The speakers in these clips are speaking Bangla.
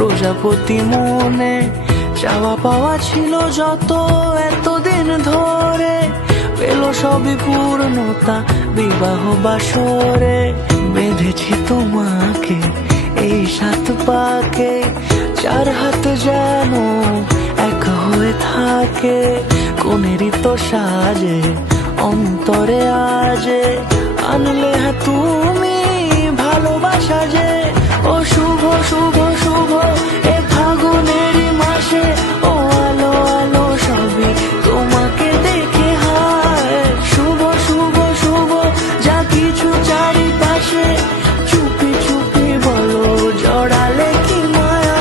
প্রজাপতি মনে চাওয়া পাওয়া ছিল যত এতদিন ধরে, পেল সবই পূর্ণতা বিবাহ বাসরে। বেঁধেছি তোমাকে এই 7 পাকে, 4 হাত যেন এক হয়ে থাকে। কোনেরই তো সাজে অন্তরে আজে, আনলে হ্যাঁ তুমি ভালোবাসা যে। ও শুভ শুভ শুভ এ ফাগুনেরই মাসে, ও আলো আলো সবই তোমাকে দেখে হায়। শুভ শুভ শুভ যা কিছু চারিপাশে, চুপি চুপি বলো জড়ালে কি মায়া।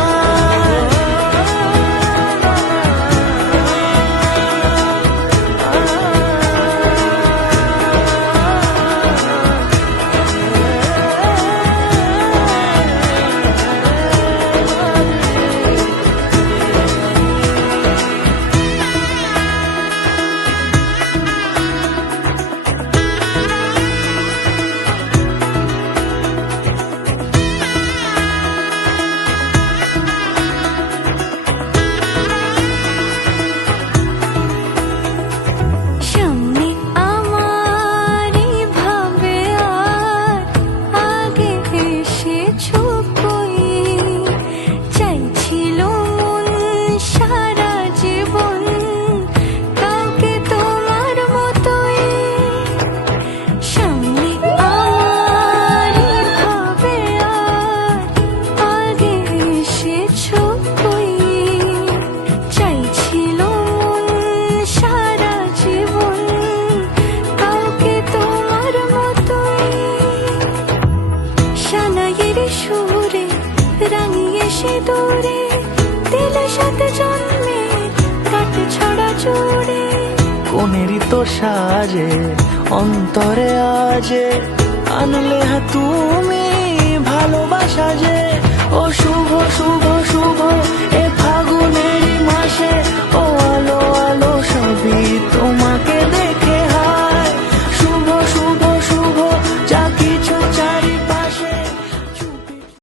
রাঙিয়ে সে দূরে দিলে 7 জন্মে কাটে ছড়া জোড়ে। কোনেরই তো সাজে অন্তরে আজে, আনলে হ্যাঁ তুমি ভালোবাসা যে। ও